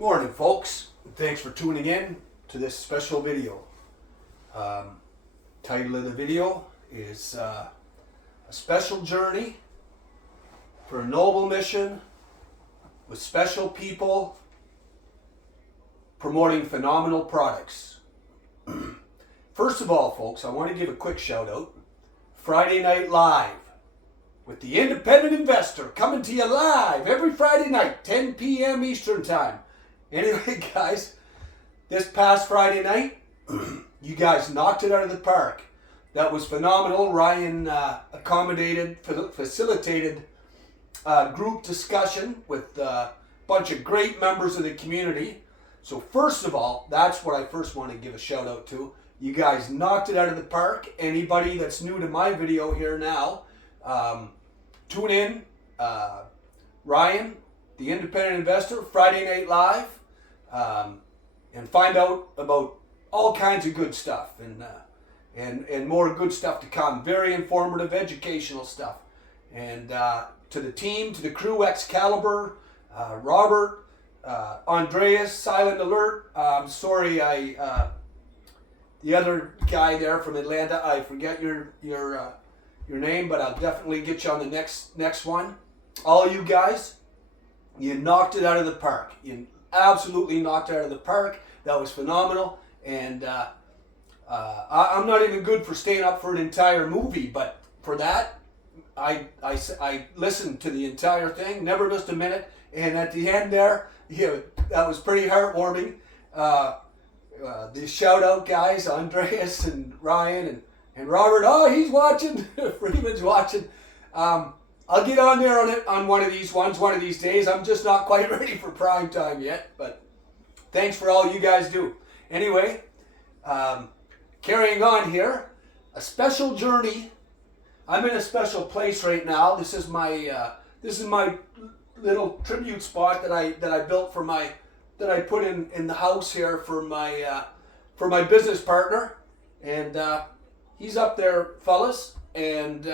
Morning, folks. Thanks for tuning in to this special video. Title of the video is A Special Journey for a Noble Mission with Special People Promoting Phenomenal Products. First of all, folks, I want to give a quick shout out. Friday Night Live with the Independent Investor coming to you live every Friday night, 10 p.m. Eastern Time. Anyway, guys, this past Friday night, you guys knocked it out of the park. That was phenomenal. Ryan facilitated group discussion with a bunch of great members of the community. So first of all, that's what I first want to give a shout out to. You guys knocked it out of the park. Anybody that's new to my video here now, tune in. Ryan, the Independent Investor, Friday Night Live. And find out about all kinds of good stuff and more good stuff to come. Very informative, educational stuff. And to the team, to the crew, Excalibur, Robert, Andreas, Silent Alert. Sorry, the other guy there from Atlanta, I forget your name, but I'll definitely get you on the next one. All you guys, you knocked it out of the park. You absolutely knocked it out of the park. That was phenomenal. And I'm not even good for staying up for an entire movie, but for that, I listened to the entire thing, never missed a minute. And at the end there, that was pretty heartwarming. The shout out guys, Andreas and Ryan and Robert. Oh, he's watching. Freeman's watching. I'll get on there on one of these days. I'm just not quite ready for prime time yet, but thanks for all you guys do. Anyway, carrying on here, a special journey. I'm in a special place right now. This is my little tribute spot that I built that I put in the house here for my business partner, and he's up there, fellas, and.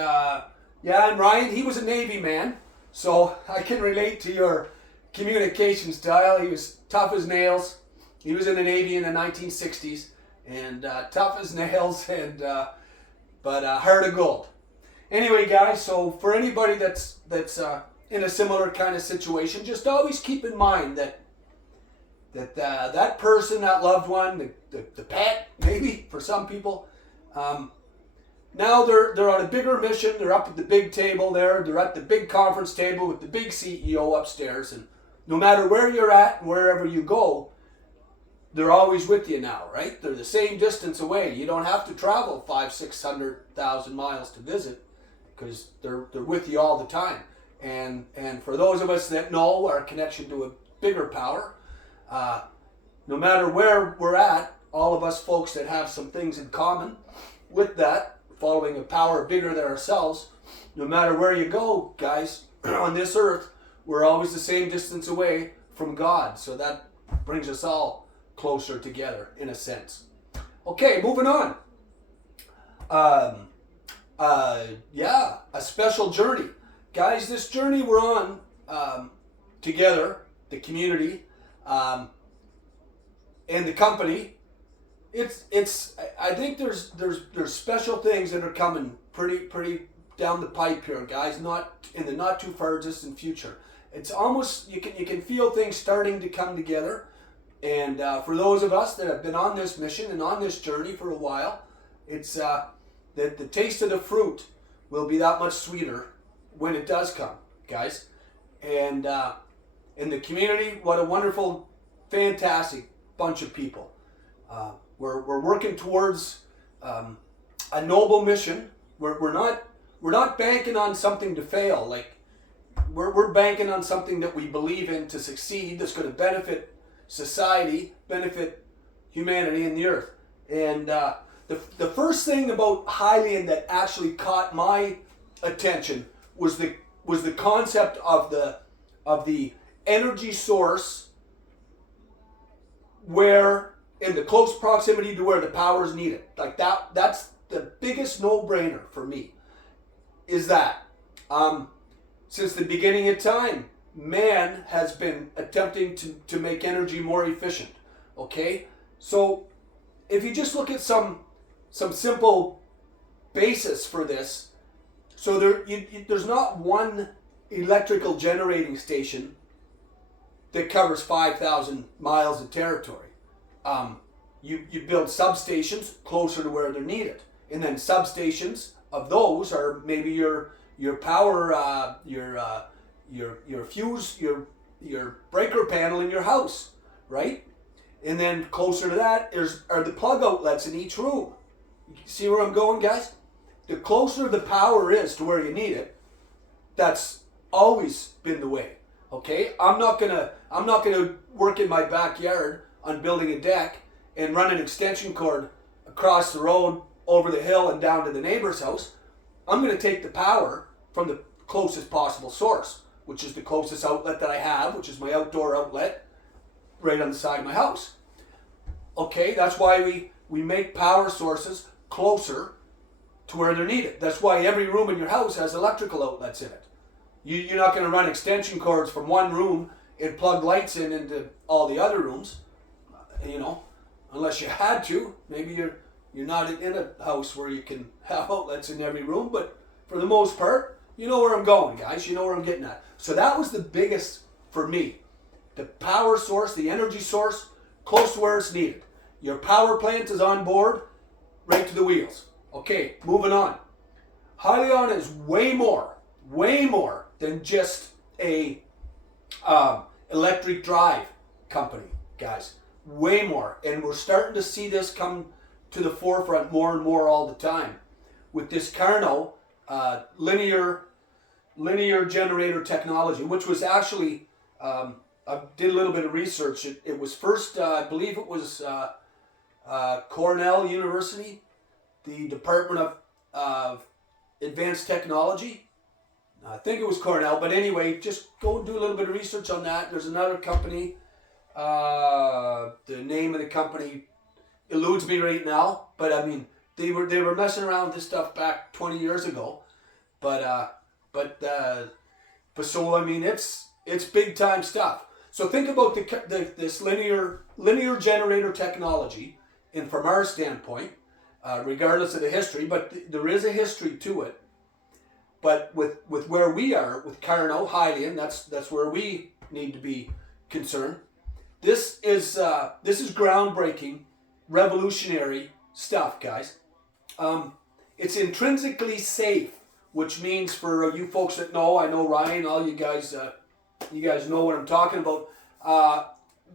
Yeah, and Ryan, he was a Navy man, so I can relate to your communication style. He was tough as nails. He was in the Navy in the 1960s, and tough as nails, but heart of gold. Anyway, guys, so for anybody that's in a similar kind of situation, just always keep in mind that person, that loved one, the pet, maybe for some people. Now they're on a bigger mission. They're up at the big table there. They're at the big conference table with the big CEO upstairs. And no matter where you're at and wherever you go, they're always with you now, right? They're the same distance away. You don't have to travel 500,000-600,000 miles to visit because they're with you all the time. And for those of us that know our connection to a bigger power, no matter where we're at, all of us folks that have some things in common with that, following a power bigger than ourselves, no matter where you go, guys, on this earth, we're always the same distance away from God. So that brings us all closer together, in a sense. Okay, moving on. Yeah, a special journey. Guys, this journey we're on together, the community, and the company, I think there's special things that are coming pretty down the pipe here, guys. Not in the not too far distant future. It's almost you can feel things starting to come together. And for those of us that have been on this mission and on this journey for a while, it's that the taste of the fruit will be that much sweeter when it does come, guys. And in the community, what a wonderful, fantastic bunch of people. We're working towards a noble mission. We're not banking on something to fail. Like we're banking on something that we believe in to succeed. That's going to benefit society, benefit humanity and the earth. And the first thing about Hylian that actually caught my attention was the concept of the energy source where in the close proximity to where the power is needed. Like that's the biggest no-brainer for me, is that since the beginning of time, man has been attempting to make energy more efficient. Okay, so if you just look at some simple basis for this, so there's not one electrical generating station that covers 5,000 miles of territory. You build substations closer to where they're needed, and then substations of those are maybe your power, your fuse, your breaker panel in your house, right? And then closer to that are the plug outlets in each room. You see where I'm going, guys? The closer the power is to where you need it, that's always been the way. Okay, I'm not gonna work in my backyard on building a deck and run an extension cord across the road, over the hill, and down to the neighbor's house. I'm gonna take the power from the closest possible source, which is the closest outlet that I have, which is my outdoor outlet, right on the side of my house. Okay, that's why we make power sources closer to where they're needed. That's why every room in your house has electrical outlets in it. You're not going to run extension cords from one room and plug lights into all the other rooms, unless you had to. Maybe you're not in a house where you can have outlets in every room, but for the most part, you know where I'm going, guys. You know where I'm getting at. So that was the biggest for me. The power source, the energy source, close to where it's needed. Your power plant is on board, right to the wheels. Okay, moving on. Hyliion is way more than just a electric drive company, guys. Way more. And we're starting to see this come to the forefront more and more all the time. With this Carno linear generator technology, which was actually, I did a little bit of research. It was first, I believe it was Cornell University, the Department of Advanced Technology. I think it was Cornell, but anyway, just go and do a little bit of research on that. There's another company, the name of the company eludes me right now, but I mean, they were messing around with this stuff back 20 years ago, but so I mean, it's big time stuff. So think about this linear generator technology, and from our standpoint, regardless of the history, but there is a history to it. But with where we are with Carno, Hylian, that's where we need to be concerned. This is groundbreaking, revolutionary stuff, guys. It's intrinsically safe, which means for you folks that know, I know Ryan, all you guys know what I'm talking about.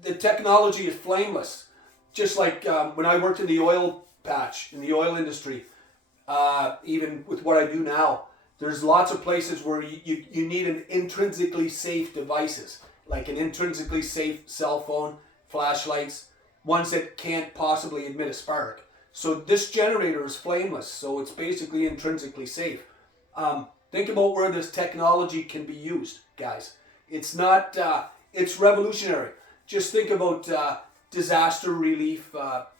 The technology is flameless, just like when I worked in the oil patch in the oil industry. Even with what I do now. There's lots of places where you need an intrinsically safe devices, like an intrinsically safe cell phone, flashlights, ones that can't possibly emit a spark. So this generator is flameless, so it's basically intrinsically safe. Think about where this technology can be used, guys. It's not, it's revolutionary. Just think about disaster relief,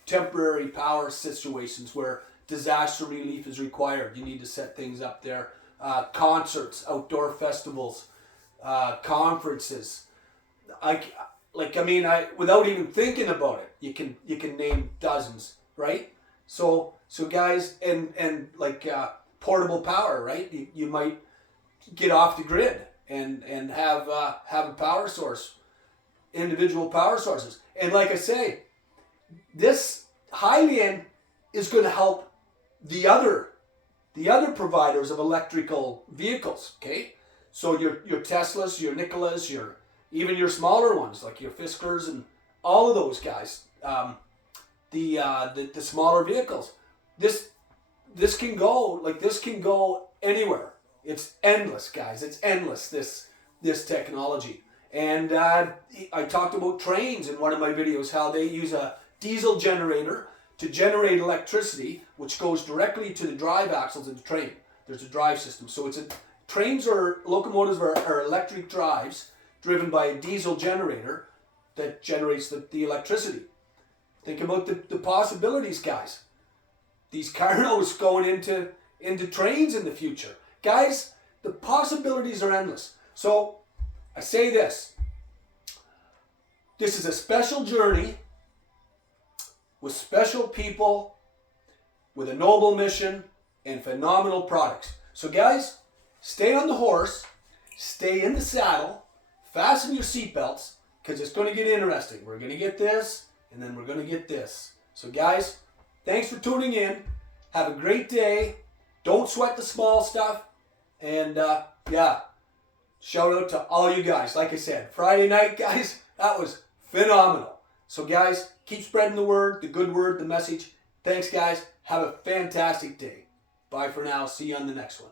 temporary power situations where disaster relief is required. You need to set things up there. Concerts, outdoor festivals, conferences. Without even thinking about it, you can name dozens, right? So guys, and portable power, right? You might get off the grid and have a power source, individual power sources. And like I say, this Hylian is going to help the other providers of electrical vehicles, okay? So your Teslas, your Nikolas, even your smaller ones like your Fiskars and all of those guys, the smaller vehicles. This can go anywhere. It's endless, guys. It's endless. This technology. And I talked about trains in one of my videos, how they use a diesel generator to generate electricity, which goes directly to the drive axles of the train. There's a drive system. So trains or locomotives are electric drives driven by a diesel generator that generates the electricity. Think about the possibilities, guys. These Carnos going into trains in the future. Guys, the possibilities are endless. So I say this. This is a special journey with special people, with a noble mission, and phenomenal products. So guys, stay on the horse, stay in the saddle, fasten your seatbelts, because it's going to get interesting. We're going to get this, and then we're going to get this. So guys, thanks for tuning in. Have a great day. Don't sweat the small stuff. And yeah, shout out to all you guys. Like I said, Friday night, guys, that was phenomenal. So guys, keep spreading the word, the good word, the message. Thanks, guys. Have a fantastic day. Bye for now. See you on the next one.